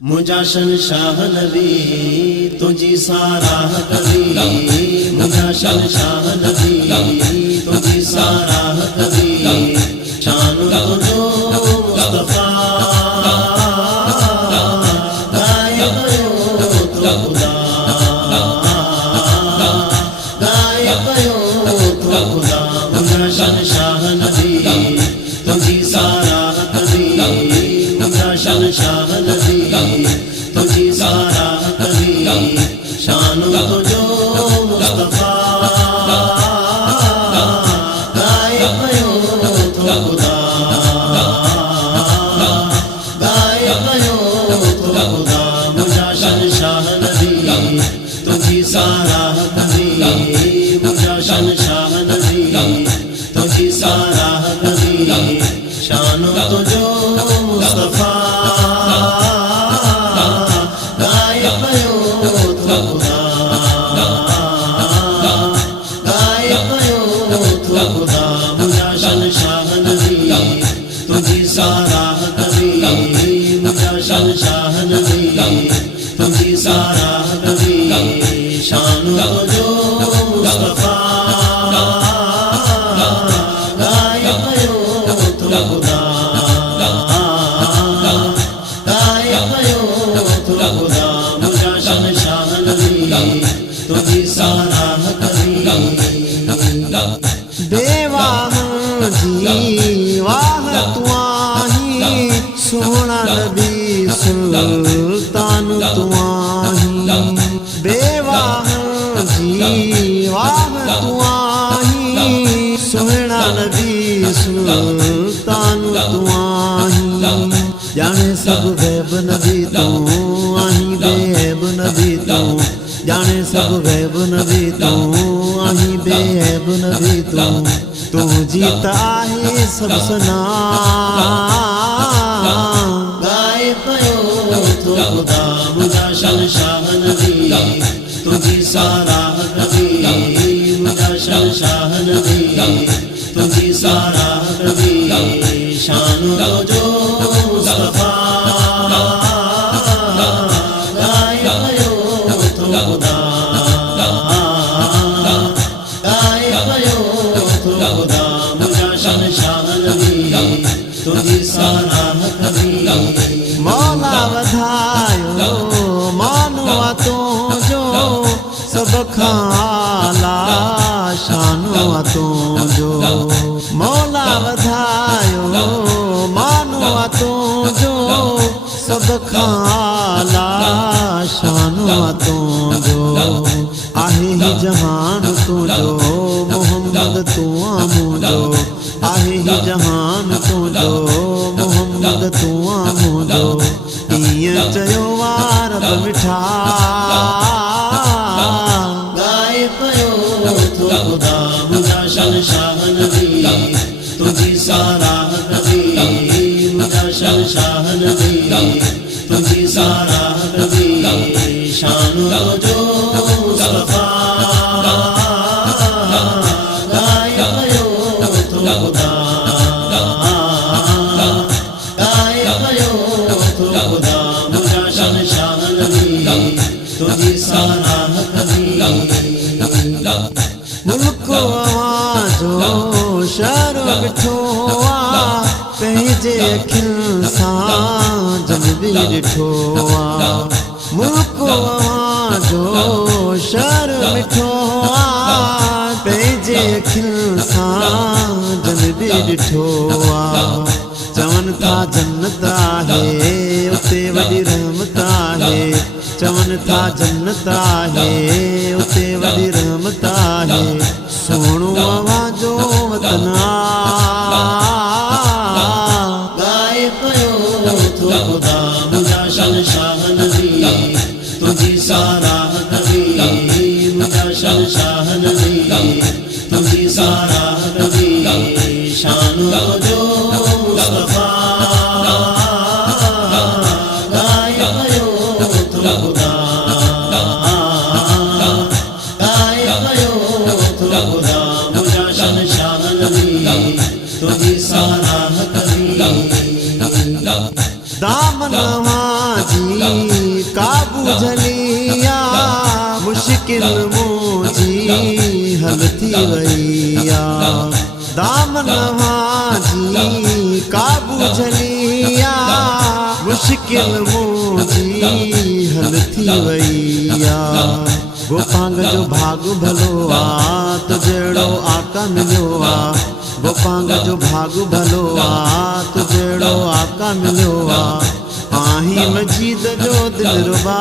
मुझा शहनशाह नबी तुझी साराह कभी, मुझा शहनशाह नबी तुझी साराह कभी, शान तुझो मुस्तफा गायब हो तो खुदा, गायब हो तो खुदा। मुझा शहनशाह नबी तुझी साराह कभी, मुझा शहनशाह नबी तुझी साराह कभी, शान तुझो मुस्तफा गायब हो तो खुदा, गायब हो तो खुदा। मुझा शहनशाह नबी तुझी साराह कभी, मुझा शहनशाह नबी तुझी साराह कभी, शान तुझो मुस्तफा गायब हो तो खुदा, गायब हो तो खुदा। मुझा शहनशाह नबी तुझी साराह कभी, मुझा शहनशाह नबी तुझी साराह कभी, शान तुझो मुस्तफा गायब हो तो खुदा, गायब हो तो खुदा। मुझा शहनशाह नबी तुझी साराह कभी। बेवाह जी वाह तुआही, सोहना नबी सुल्तान तुआही। बेवाह जी वाह तुआही, सोहना नबी सुल्तान तुआही। जाने सब गैब नबी तू आही, बेऐब नबी तू जाने सब गैब नबी तू आही, बेऐब नबी तू जीता है सब सना गायब हो तो खुदा। मुझा शहनशाह नबी तुझी साराह कभी, मुझा शहनशाह नबी तुझी साराह कभी, शान तुझो मुस्तफा गायब हो तो खुदा, गायब हो तो खुदा। मुझा शहनशाह नबी तुझी साराह कभी। मौला वधायो मानवा तो जो सब खाला शानवा तो जो। मौला वधायो मानवा तो जो सब खाला शानवा तो जो। आहे ही जहान तो जो मोहम्मद तू आमो जो, आहे ही जहान तो जो मोहम्मद तू आमो जो। इयं चयो वारब मिठा गायब हो तो खुदा। मुझा शहनशाह नबी तुझी साराह कभी, मुझा शहनशाह नबी तुझी साराह कभी, शान तुझो मुस्तफा गायब हो तो खुदा, गायब हो तो खुदा। मुझा शहनशाह नबी तुझी साराह कभी। मुल्क आवाजो शहर बिठोआ, पंहिंजे अखियुनि सां जनबी ॾिठोआ। मुल्क आवाजो शहर बिठोआ, पंहिंजे अखियुनि सां जनबी ॾिठोआ। चवनि था जन्नत आहे उते वॾी रहमत आहे, चवनि था जन्नत आहे उते वॾी रहमत आहे। सोणो आवाजो वतन गायब हो तो खुदा। मुझा शहनशाह नबी तुझी साराह कभी, मुझा शहनशाह नबी तुझी साराह कभी, शान तुझो मुस्तफा गायब हो तो खुदा, गायब हो तो खुदा। मुझा शहनशाह नबी तुझी साराह कभी। दामन जी काबू झलिया मुश्किल मुझी हल थी वैया दामन जी काबू झलिया मुश्किल मुझी हल थी वैया गोपांग जो भाग भलो आ तो जड़ो आका मिलो आ गोपांग जो भाग भलो आ तो जड़ो आका मिलो आ आही मजीद जो दिलरुबा